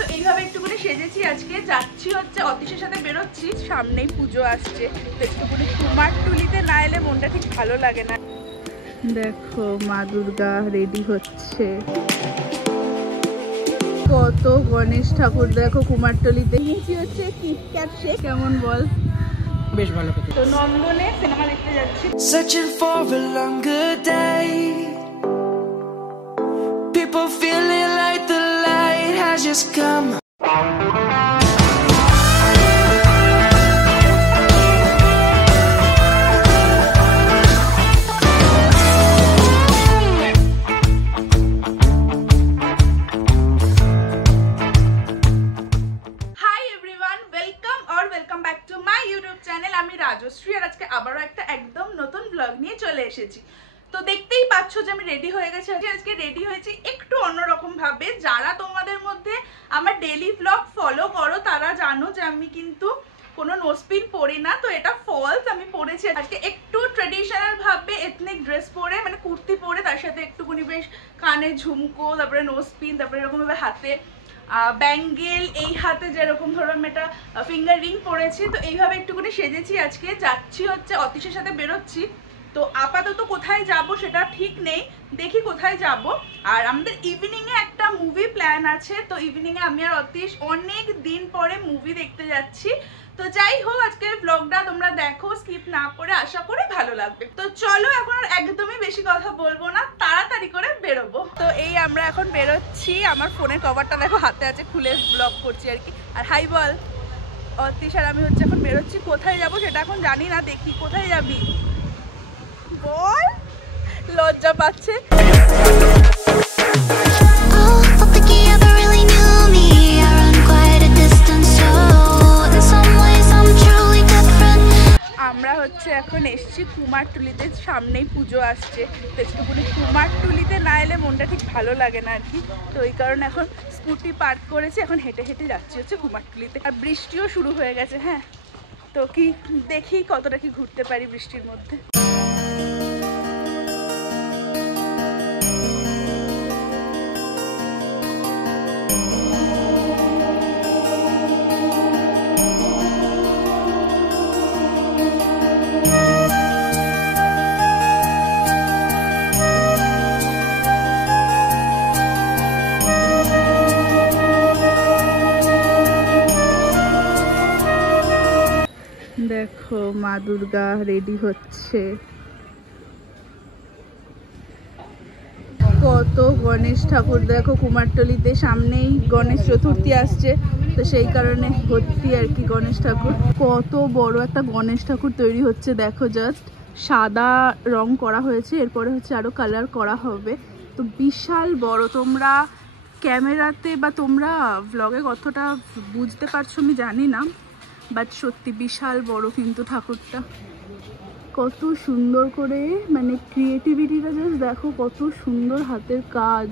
তো এইভাবে একটুখানি সেজেছি আজকে, যাচ্ছি হচ্ছে অতীশের সাথে বেরোচ্ছি, সামনেই পুজো আসছে, তো একটুখানি কুমারটুলিতে না এলে মনটা ঠিক ভালো লাগে না। দেখো মা দুর্গা রেডি হচ্ছে, কত গণেশ ঠাকুর দেখো কুমারটুলিতে। নিচে হচ্ছে কিটক্যাট শেক, কেমন বল? বেশ ভালো খেতে। তো নন্দনে সিনেমা দেখতে যাচ্ছি। Searching for a longer day, people feeling like the light has just come. Rajshri আর আজকে আবারও একটা একদম নতুন ব্লগ নিয়ে চলে এসেছি। তো দেখতেই পাচ্ছ যে আমি রেডি হয়ে গেছি। আজকে রেডি হয়েছি একটু অন্যরকম ভাবে। যারা তোমাদের মধ্যে আমার ডেইলি ব্লগ ফলো করো তারা জানো যে আমি কিন্তু কোনো নোসপিন পরি না, তো এটা ফলস। আমি পরেছি আজকে একটু ট্রেডিশনাল ভাবে এথনিক ড্রেস পরে, মানে কুর্তি পরে, তার সাথে একটুখানি বেশ কানে ঝুমকো, তারপরে নোসপিন, তারপরে এরকম ভাবে হাতে ব্যাঙ্গেল, এই হাতে যেরকম ধরো আমি একটা ফিঙ্গার রিং পরেছি। তো এইভাবে একটুখানি সেজেছি আজকে, যাচ্ছি হচ্ছে অতীশের সাথে বেরোচ্ছি। তো আপাতত কোথায় যাব সেটা ঠিক নেই, দেখি কোথায় যাব। আর আমাদের ইভিনিংয়ে একটা মুভি প্ল্যান আছে, তো ইভিনিংয়ে আমি আর অতীশ অনেক দিন পরে মুভি দেখতে যাচ্ছি। তো যাই হোক, আজকের ব্লগটা তোমরা দেখো, স্কিপ না করে, আশা করি ভালো লাগবে। তো চলো, এখন আর একদমই বেশি কথা বলবো না, তাড়াতাড়ি করে বেরোবো। তো এই আমরা এখন বেরোচ্ছি, আমার ফোনের কভারটা দেখো হাতে আছে, খুলে ব্লগ করছি আর কি। আর হাই বল। অতীশ আর আমি হচ্ছে এখন বেরোচ্ছি, কোথায় যাব সেটা এখন জানি না, দেখি। কোথায় যাবি বল? লজ্জা পাচ্ছে। আমরা হচ্ছে এখন এসছি কুমারটুলিতে, সামনেই পুজো আসছে, তো একটুখানি কুমারটুলিতে না এলে মনটা ঠিক ভালো লাগে না আর কি। তো এই কারণে এখন স্কুটি পার্ক করেছি, এখন হেঁটে হেঁটে যাচ্ছি হচ্ছে কুমারটুলিতে। আর বৃষ্টিও শুরু হয়ে গেছে। হ্যাঁ, তো কি দেখি কতটা কি ঘুরতে পারি বৃষ্টির মধ্যে। দেখো মা দুর্গা রেডি হচ্ছে, কত গণেশ ঠাকুর দেখো কুমারটুলিতে। সামনেই গণেশ চতুর্থী আসছে, তো সেই কারণে ভর্তি আর কি গণেশ ঠাকুর। কত বড় একটা গণেশ ঠাকুর তৈরি হচ্ছে দেখো, জাস্ট সাদা রং করা হয়েছে, এরপরে হচ্ছে আরো কালার করা হবে। তো বিশাল বড়, তোমরা ক্যামেরাতে বা তোমরা ব্লগে কতটা বুঝতে পারছো আমি জানি না, বাট সত্যি বিশাল বড় কিন্তু ঠাকুরটা। কত সুন্দর করে, মানে ক্রিয়েটিভিটিটা জাস্ট দেখো, কত সুন্দর হাতের কাজ।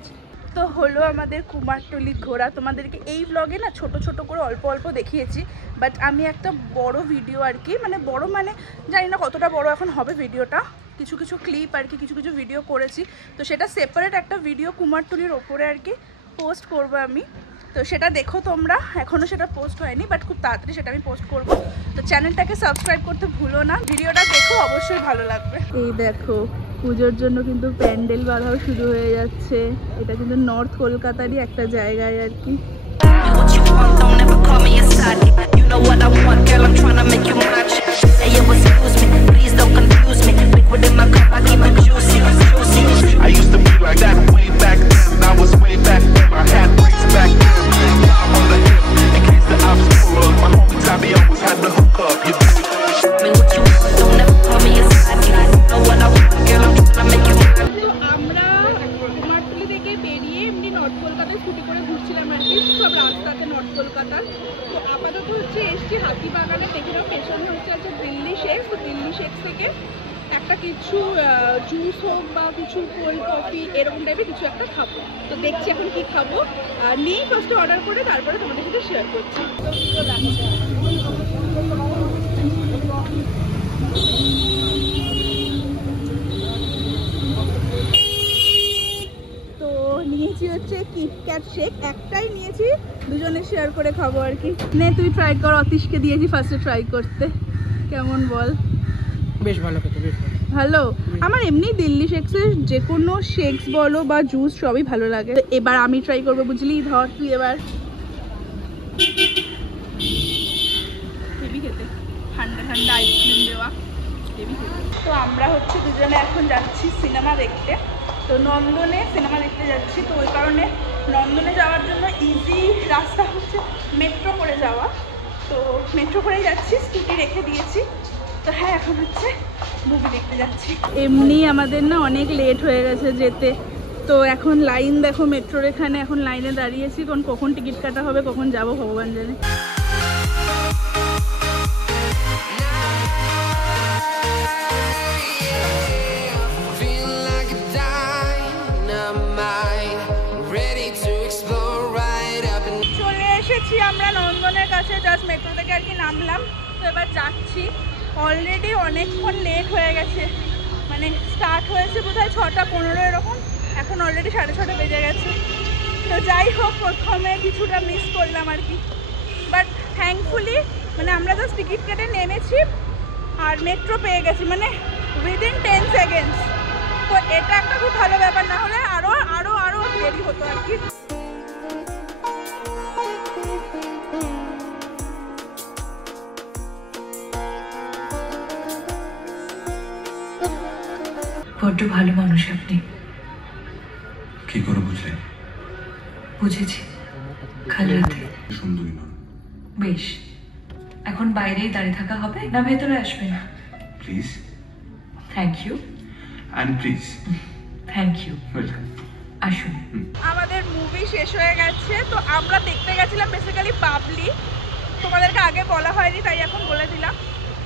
তো হলো আমাদের কুমারটুলি ঘোরা। তোমাদেরকে এই ব্লগে না ছোট ছোট করে অল্প অল্প দেখিয়েছি, বাট আমি একটা বড় ভিডিও আর কি, মানে বড় মানে জানি না কতটা বড় এখন হবে ভিডিওটা, কিছু কিছু ক্লিপ আর কি, কিছু কিছু ভিডিও করেছি। তো সেটা সেপারেট একটা ভিডিও কুমারটুলির ওপরে আর কি পোস্ট করবো আমি। তো সেটা দেখো তোমরা, এখনও সেটা পোস্ট হয়নি, বাট খুব তাড়াতাড়ি সেটা আমি পোস্ট করব। তো চ্যানেলটাকে সাবস্ক্রাইব করতে ভুলো না, ভিডিওটা দেখো, অবশ্যই ভালো লাগবে। এই দেখো পুজোর জন্য কিন্তু প্যান্ডেল বাঁধাও শুরু হয়ে যাচ্ছে। এটা কিন্তু নর্থ কলকাতারই একটা জায়গায় আর কি। একটা কিছু জুস হোক বা কিছু কোল্ড কফি এরকম টাইপের কিছু একটা খাবো। তো দেখছি এখন কি খাবো, নিয়ে ফার্স্টে অর্ডার করে তারপরে তোমাদের সাথে শেয়ার করছি। তো নিয়েছি হচ্ছে কিটক্যাট শেক, একটাই নিয়েছি, দুজনে শেয়ার করে খাবো আর কি। নে তুই ট্রাই কর, অতীশকে দিয়েছি ফার্স্টে ট্রাই করতে, কেমন বল? বেশ ভালো খেতে, বেশ ভালো। আমার এমনি দিল্লি শেকসের যে কোনো শেকস বলো বা জুস সবই ভালো লাগে। এবার আমি ট্রাই করবো, বুঝলি? ধর তুই এবার। হেভি খেতে, ঠান্ডা ঠান্ডা আইসক্রিম দেওয়া, হেভি খেতে। তো আমরা হচ্ছে দুজনে এখন যাচ্ছি সিনেমা দেখতে। তো নন্দনে সিনেমা দেখতে যাচ্ছি, তো ওই কারণে নন্দনে যাওয়ার জন্য ইজি রাস্তা হচ্ছে মেট্রো করে যাওয়া। তো মেট্রো করেই যাচ্ছি, স্কুটি রেখে দিয়েছি। তো হ্যাঁ, এখন হচ্ছে মুভি দেখতে যাচ্ছি। এমনি আমাদের না অনেক লেট হয়ে গেছে যেতে, তো এখন লাইন দেখো মেট্রোর এখানে, এখন লাইনে দাঁড়িয়েছি, কোন কখন টিকিট কাটা হবে, কখন যাব ভগবান জানে। চলে এসেছি আমরা নন্দনের কাছে, জাস্ট মেট্রো থেকে আর কি নামলাম। তো এবার যাচ্ছি, অলরেডি অনেকক্ষণ লেট হয়ে গেছে, মানে স্টার্ট হয়েছে বোধহয় 6:15 এরকম, এখন অলরেডি 6:30 বেজে গেছে। তো যাই হোক, প্রথমে কিছুটা মিস করলাম আর কি, বাট থ্যাঙ্কফুলি মানে আমরা জাস্ট টিকিট কেটে নেমেছি আর মেট্রো পেয়ে গেছি, মানে উইদিন 10 সেকেন্ডস। তো এটা একটা খুব ভালো ব্যাপার, না হলে আরও আরও আরও দেরি হতো আর কি। বড্ড ভালো মানুষ আপনি। কি করে বুঝলেন? বুঝেছি, কাল রাতে। সুন্দরী নন। বেশ, এখন বাইরেই দাঁড়িয়ে থাকা হবে না ভেতরে আসবেন? Please. Thank you. And please. Thank you. Welcome. আসুন। আমাদের মুভি শেষ হয়ে গেছে, তো আমরা দেখতে গেছিলাম বেসিক্যালি বাবলি। তোমাদেরকে আগে বলা হয়নি, তাই এখন বলে দিলাম।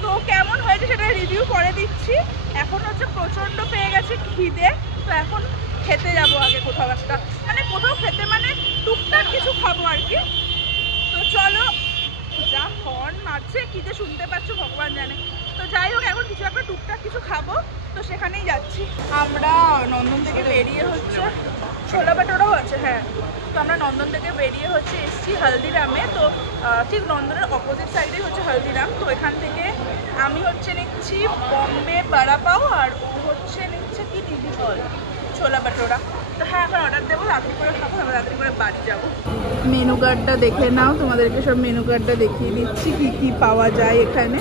তো কেমন হয়েছে সেটা রিভিউ করে দিচ্ছি। এখন হচ্ছে প্রচণ্ড পেয়ে গেছে খিদে, তো এখন খেতে যাবো আগে কোথাও একটা, মানে কোথাও খেতে মানে টুকটাক কিছু খাবো আর কি। তো চলো, যা হর্ন মারছে কি যে শুনতে পাচ্ছ ভগবান জানে। তো যাই হোক, এখন কিছু একটা টুকটাক কিছু খাবো, তো সেখানেই যাচ্ছি। আমরা নন্দন থেকে বেরিয়ে হচ্ছে, ছোলা ভাটোরাও আছে, হ্যাঁ। তো আমরা নন্দন থেকে বেরিয়ে হচ্ছে এসছি হলদিরামে। তো ঠিক নন্দনের অপোজিট সাইডেই হচ্ছে হলদিরাম। তো এখান থেকে আমি হচ্ছে নিচ্ছি বম্বে বড়া পাও, আর ও হচ্ছে নিচ্ছে কি দিদি বল ছোলা ভাটোরা। তো হ্যাঁ, এখন অর্ডার দেবো, রাত্রি করে খাবো, আমরা রাত্রি করে বাড়ি যাবো। মেনু কার্ডটা দেখে নাও, তোমাদেরকে সব মেনু কার্ডটা দেখিয়ে দিচ্ছি কি কি পাওয়া যায় এখানে।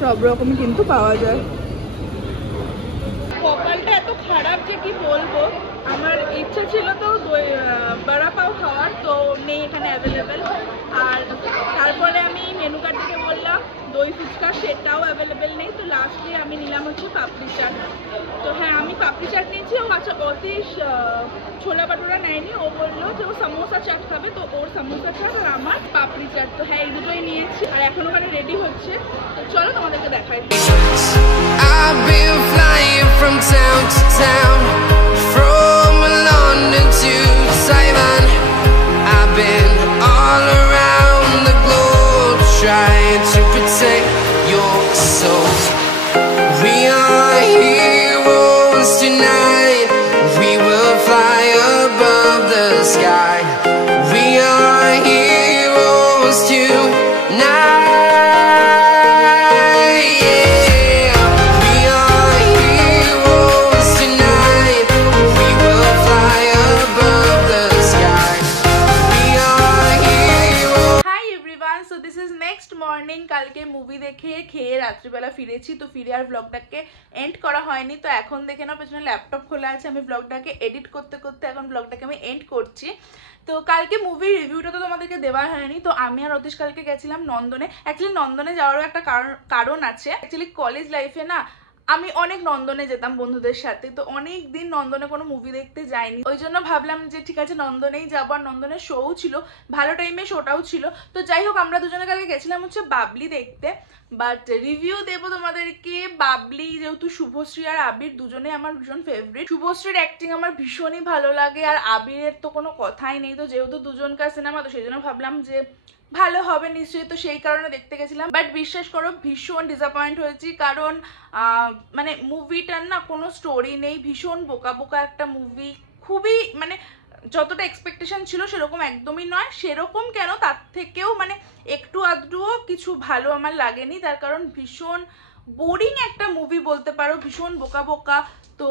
সব রকমই কিন্তু পাওয়া যায়। কপালটা এত খারাপ যে কি বলবো, আমার ইচ্ছা ছিল তো বড়া পাও খাওয়ার, তো নেই এখানে অ্যাভেলেবেল। আর তারপরে আমি মেনু কার্ড থেকে বললাম দই ফুচকা, সেটাও অ্যাভেলেবেল নেই। তো লাস্টলি আমি নিলাম হচ্ছে পাপড়ি চাট। তো হ্যাঁ, আমি পাপড়ি চাট নিয়েছি। ও আচ্ছা, অতীশ ছোলা ভাটোরা নেয়নি, ও বললো যে ও সমোসা চাট খাবে, তো ওর সমোসা চাট আর আমার পাপড়ি চাট। তো হ্যাঁ, এই দুটোই নিয়েছি, আর এখন ওখানে রেডি হচ্ছে। তো চলো তোমাদেরকে দেখাই। I've been flying from town to town, from London to Taiwan. I've been all around the globe trying to protect your soul. We are heroes tonight. We will fly above the sky. We are heroes tonight. কালকে movie দেখে খেয়ে রাত্রিবেলা ফিরেছি, তো ফিরে আর ব্লগটাকে and করা হয়নি। তো এখন দেখে না পেছনে ল্যাপটপ খোলা আছে, আমি ব্লগটাকে এডিট করতে করতে এখন ব্লগটাকে আমি এন্ড করছি। তো কালকে মুভির রিভিউটা তো তোমাদেরকে দেওয়া হয়নি। তো আমি আর অতীশ কালকে গেছিলাম নন্দনে। অ্যাকচুয়ালি নন্দনে যাওয়ারও একটা কারণ আছে। অ্যাকচুয়ালি কলেজ লাইফে না আমি অনেক নন্দনে যেতাম বন্ধুদের সাথে, তো অনেক দিন নন্দনে কোনো মুভি দেখতে যাইনি। ওই জন্য ভাবলাম যে ঠিক আছে নন্দনেই যাবো। আর নন্দনের শোও ছিল, ভালো টাইমে শোটাও ছিল। তো যাই হোক, আমরা দুজনে কালকে গেছিলাম হচ্ছে বাবলি দেখতে। বাট রিভিউ দেবো তোমাদেরকে। বাবলি যেহেতু শুভশ্রী আর আবির দুজনে আমার ভীষণ ফেভারিট। শুভশ্রীর অ্যাক্টিং আমার ভীষণই ভালো লাগে, আর আবিরের তো কোনো কথাই নেই। তো যেহেতু দুজনকার সিনেমা, তো সেই জন্য ভাবলাম যে ভালো হবে নিশ্চয়ই, তো সেই কারণে দেখতে গেছিলাম। বাট বিশ্বাস করো ভীষণ ডিসঅ্যাপয়েন্ট হয়েছি, কারণ মানে মুভিটার না কোনো স্টোরি নেই, ভীষণ বোকা বোকা একটা মুভি, খুবই মানে যতটা এক্সপেকটেশন ছিল সেরকম একদমই নয়। সেরকম কেন, তার থেকেও মানে একটু আধটুও কিছু ভালো আমার লাগেনি, তার কারণ ভীষণ বোরিং একটা মুভি বলতে পারো, ভীষণ বোকা বোকা। তো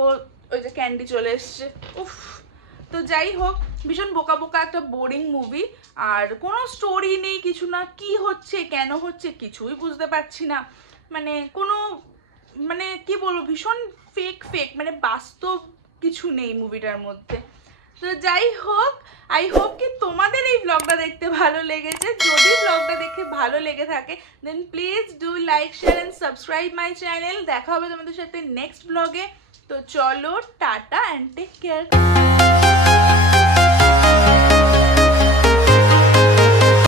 ওই যে ক্যান্ডি চলে এসছে, উফ। তো যাই হোক, ভীষণ বোকা বোকা একটা বোরিং মুভি, আর কোনো স্টোরি নেই, কিছু না, কি হচ্ছে কেন হচ্ছে কিছুই বুঝতে পারছি না, মানে কোনো মানে কি বলবো, ভীষণ ফেক ফেক, মানে বাস্তব কিছু নেই মুভিটার মধ্যে। তো যাই হোক, আই হোপ কি তোমাদের এই ব্লগটা দেখতে ভালো লেগেছে। যদি ব্লগটা দেখে ভালো লেগে থাকে then please do like, share and subscribe my channel. দেখা হবে তোমাদের সাথে নেক্সট ব্লগে। তো চলো, টাটা অ্যান্ড টেক কেয়ার।